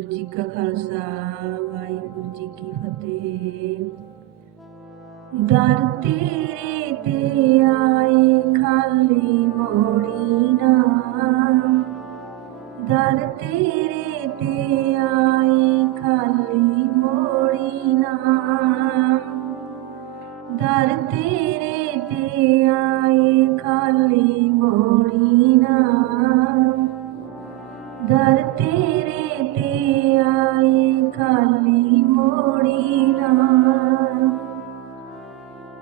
ਵਾਹਿਗੁਰੂ ਜੀ ਕਾ ਖਾਲਸਾ, ਵਾਹਿਗੁਰੂ ਜੀ ਕੀ ਫਤਿਹ। ਦਰ ਤੇਰੇ ਤੇ ਆਏ ਖਾਲੀ ਮੋੜੀ ਨਾ। ਦਰ ਤੇਰੇ ਤੇ ਆਏ ਖਾਲੀ ਮੋੜੀ ਨਾ। ਦਰ ਤੇਰੇ ਤੇ ਆਏ ਖਾਲੀ ਮੋੜੀ ਨਾ। ਦਰ ਤੇਰੇ ਤੇ ਆਏ ਕਾਲੀ ਮੋੜੀ ਨਾ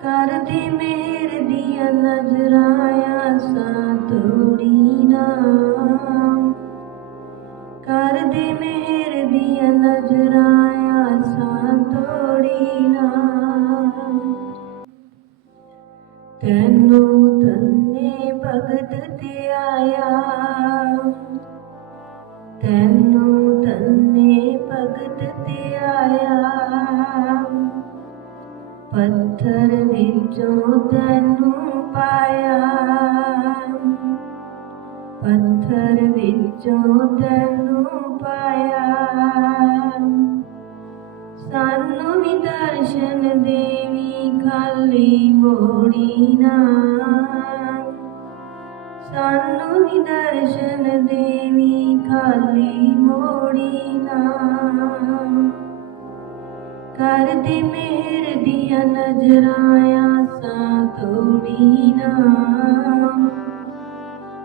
ਕਰਦੇ ਮਿਹਰ ਦੀਆਂ ਨਜ਼ਰਾਂ ਆਸਾਂ ਤੋੜੀ ਨਾ ਕਰਦੇ ਮਿਹਰ ਦੀਆਂ ਨਜ਼ਰਾਂ ਆਸਾਂ ਤੋੜੀ ਨਾ ਤੈਨੂੰ ਤੰਨੇ ਭਗਤ ਤੇ ਆਇਆ। ਤੈਨੂੰ ਤੰਨੇ ਭਗਤ ਤੇ ਆਇਆ। ਪੱਥਰ ਵਿੱਚੋਂ ਤੈਨੂੰ ਪਾਇਆ। ਪੱਥਰ ਵਿੱਚੋਂ ਤੈਨੂੰ ਪਾਇਆ। ਸਾਨੂੰ ਵੀ ਦਰਸ਼ਨ ਦੇਵੀ, ਖਾਲੀ ਮੋੜੀ ਨਾ। ਸਾਨੂੰ ਵੀ ਦਰਸ਼ਨ ਦੇਵੀ, ਖਾਲੀ ਮੋੜੀ ਨਾ। ਕਰਦੇ ਮਿਹਰ ਦੀਆਂ ਨਜ਼ਰਾਂ ਸਾਂ ਤੋੜੀ ਨਾ।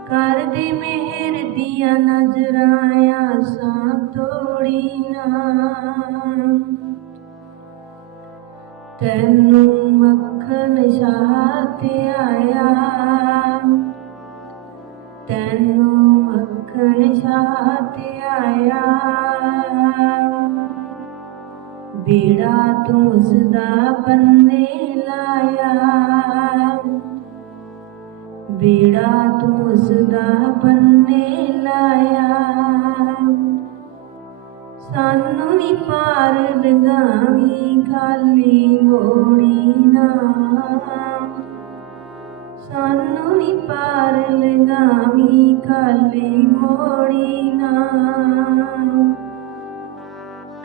ਕਰਦੇ ਮਿਹਰ ਦੀਆਂ ਨਜ਼ਰਾਂ ਸਾਂ ਤੋੜੀ ਨਾ। ਤੈਨੂੰ ਮੱਖਣ ਸ਼ਾਹ ਤੇ ਆਇਆ। ਤੈਨੂੰ ਮੱਖਣ ਸ਼ਾਹ ਆਇਆ। ਬੀੜਾ ਤੂੰ ਸਦਾ ਬੰਨੇ ਲਾਇਆ। ਬੇੜਾ ਤੂੰ ਸਦਾ ਬੰਨੇ ਲਾਇਆ। ਸਾਨੂੰ ਵੀ ਪਾਰ ਲਗਾਵੀ ਖਾਲੀ ਮੋੜੀ ਨਾ। ਸਾਨੂੰ ਨੀ ਪਾਰ ਲਗਾਵੀ ਖਾਲੀ ਮੋੜੀ ਨਾ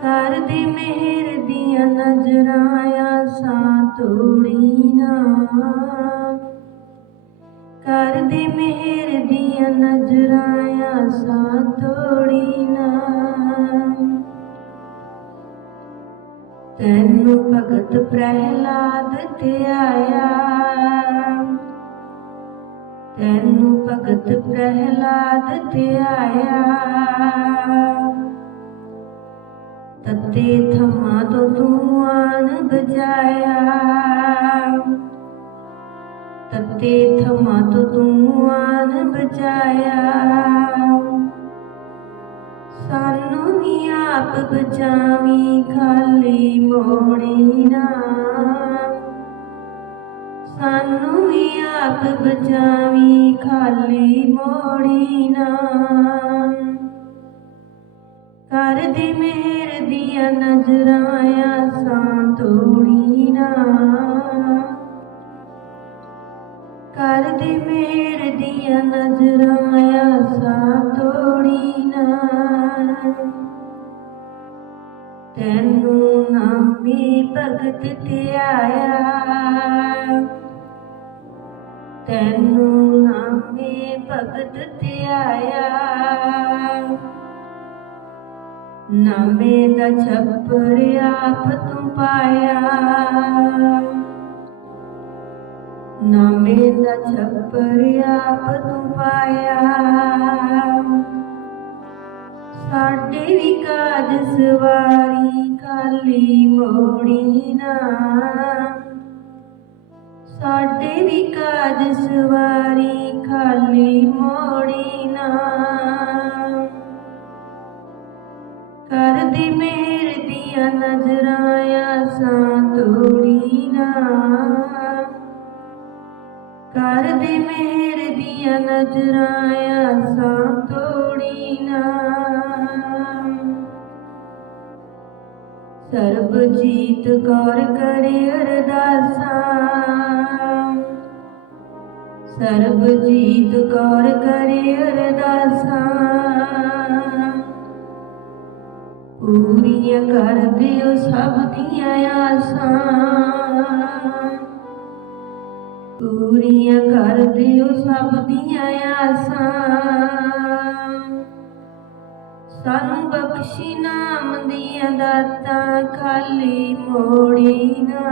ਕਰਦੇ ਮਿਹਰ ਦੀਆਂ ਨਜ਼ਰਾਂ ਆਸਾਂ ਤੋੜੀ ਨਾ ਕਰਦੇ ਮਿਹਰ ਦੀਆਂ ਨਜ਼ਰਾਂ ਆਸਾਂ ਤੋੜੀ ਨਾ ਤੈਨੂੰ ਭਗਤ ਪ੍ਰਹਿਲਾਦ ਤੇ ਆਇਆ। ਤੈਨੂੰ ਭਗਤ ਪ੍ਰਹਿਲਾਦ ਤੇ ਆਇਆ। ਤੱਤੇ ਥਮਾ ਤੋਂ ਤੂੰ ਆਨ ਬਜਾਇਆ ਤੱਤੇ ਥਮਾ ਤੋਂ ਤੂੰ ਆਨ ਬਜਾਇਆ ਸਾਨੂੰ ਵੀ ਆਪ ਬਚਾਵੀ, ਖਾਲੀ ਮੋੜੀ ਨਾ। ਸਾਨੂੰ ਵੀ ਆਪ ਬਚਾਵੀ, ਖਾਲੀ ਮੋੜੀ ਨਾ। ਕਰਦੇ ਮਿਹਰ ਦੀਆਂ ਨਜ਼ਰਾਂ ਆਸਾਂ ਤੋੜੀ ਨਾ। ਕਰਦੇ ਮਿਹਰ ਦੀਆਂ ਨਜ਼ਰਾਂ ਆਸਾਂ ਤੋੜੀ ਨਾ। ਤੈਨੂੰ ਨਾਮੀ ਭਗਤ ਤੇ ਆਇਆ ਤੈਨੂੰ ਨਾਮੇ ਭਗਤ ਤੇ ਆਇਆ ਨਾਮੇ ਦਾ ਛੱਪਰ ਆਪ ਤੂੰ ਪਾਇਆ। ਨਾਮੇ ਦਾ ਛੱਪਰ ਆਪ ਤੂੰ ਪਾਇਆ। ਸਾਡੇ ਵੀ ਕਾਜ ਸਵਾਰੀ, ਕਾਲੀ ਮੋੜੀ ਨਾ। ਸਾਡੇ ਵੀ ਕਾਜ ਸਵਾਰੀ, ਖਾਲੀ ਮੋੜੀ ਨਾ। ਕਰਦੇ ਮਿਹਰ ਦੀਆਂ ਨਜ਼ਰਾਂ ਆਸਾਂ ਤੋੜੀ ਨਾ। ਕਰਦੇ ਮਿਹਰ ਦੀਆਂ ਨਜ਼ਰਾਂ ਆਸਾਂ ਸਰਬਜੀਤ ਕੌਰ ਕਰੇ ਅਰਦਾਸਾਂ। ਸਰਬਜੀਤ ਕੌਰ ਕਰੇ ਅਰਦਾਸਾਂ। ਪੂਰੀਆਂ ਕਰ ਦਿਓ ਸਭ ਦੀਆਂ ਆਸਾਂ। ਪੂਰੀਆਂ ਕਰ ਦਿਓ ਸਭ ਦੀਆਂ ਆਸਾਂ। ਸਾਨੂੰ ਬਖਸ਼ੀ ਨਾਮ ਦੀਆਂ ਦਾਤਾਂ, ਖਾਲੀ ਮੋੜੀ ਨਾ।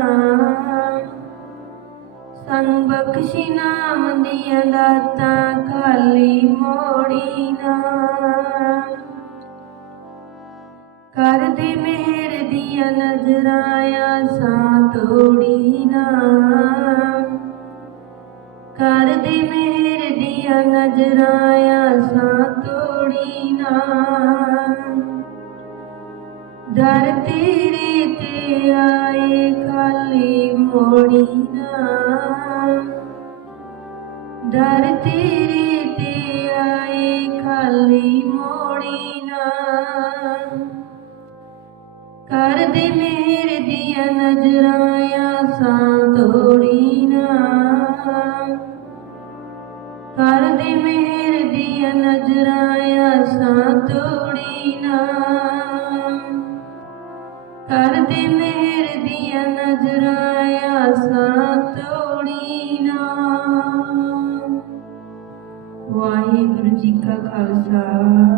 ਸਾਨੂੰ ਬਖਸ਼ੀ ਨਾਮ ਦੀਆਂ ਦਾਤਾਂ, ਖਾਲੀ ਮੋੜੀ ਨਾ। ਕਰ ਦੇ ਮਿਹਰ ਦੀਆਂ ਨਜ਼ਰਾਂ ਸਾਂ ਤੋੜੀ ਨਾ। ਕਰ ਦੇ ਮਿਹਰ ਦੀਆਂ ਨਜ਼ਰਾਂ ਆਸਾਂ ਤੋੜੀ ਦਰ ਤੇਰੇ ਤੇ ਆਏ ਖਾਲੀ ਮੋੜੀ ਨਾ। ਦਰ ਤੇਰੇ ਤੇ ਆਏ ਖਾਲੀ ਮੋੜੀ ਨਾ। ਕਰ ਦੇ ਮਿਹਰ ਦੀਆਂ ਨਜ਼ਰਾਂ ਆਸਾਂ ਤੋੜੀ ਨਾ। ਕਰ ਦੇ ਮਿਹਰ ਦੀਆਂ ਨਜ਼ਰਾਂ ਆਸਾਂ ਤੋੜੀ ਨਾ। ਕਰ ਦੇ ਮਿਹਰ ਦੀਆਂ ਨਜ਼ਰਾਂ ਆਸਾਂ ਤੋੜੀ ਨਾ। ਵਾਹਿਗੁਰੂ ਜੀ ਕਾ ਖਾਲਸਾ।